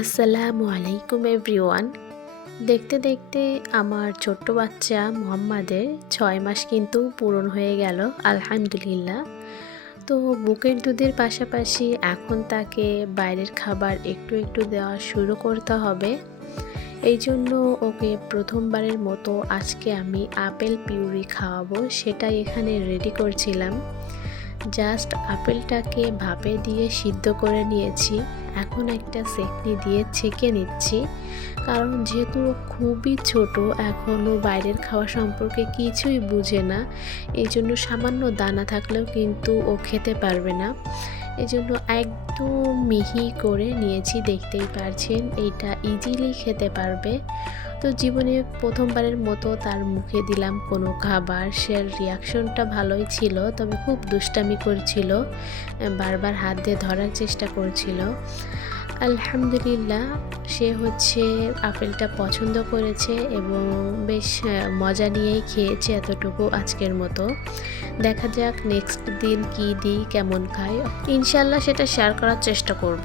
আসসালামু আলাইকুম এভরিওয়ান। দেখতে দেখতে আমার ছোট্ট বাচ্চা মোহাম্মদের 6 মাস কিন্তু পূরণ হয়ে গেল আলহামদুলিল্লাহ। তো বুকের দুধের পাশাপাশি এখন তাকে বাইরের খাবার একটু একটু দেওয়া শুরু করতে হবে। এই জন্য ওকে প্রথমবারের মতো আজকে আমি আপেল পিউরি খাওয়াবো, সেটাই এখানে রেডি করছিলাম। জাস্ট আপেলটাকে ভাপে দিয়ে সিদ্ধ করে নিয়েছি। এখন একটা সেকনি দিয়ে ছেঁকে নিচ্ছি, কারণ যেহেতু ও খুবই ছোট, এখনও বাইরের খাওয়া সম্পর্কে কিছুই বুঝে না। এই জন্য সামান্য দানা থাকলেও কিন্তু ও খেতে পারবে না। এই জন্য একদম মিহি করে নিয়েছি, দেখতেই পারছেন এইটা ইজিলি খেতে পারবে। তো জীবনে প্রথমবারের মতো তার মুখে দিলাম কোনো খাবার, সে রিয়াকশনটা ভালোই ছিল, তবে খুব দুষ্টামি করছিল, বারবার হাত দিয়ে ধরার চেষ্টা করছিল। আলহামদুলিল্লাহ সে আপেলটা পছন্দ করেছে এবং বেশ মজা নিয়েই খেয়েছে এতটুকু আজকের মতো। দেখা যাক নেক্সট দিন কি দিই, কেমন খায়, ইনশাল্লাহ সেটা শেয়ার করার চেষ্টা করব।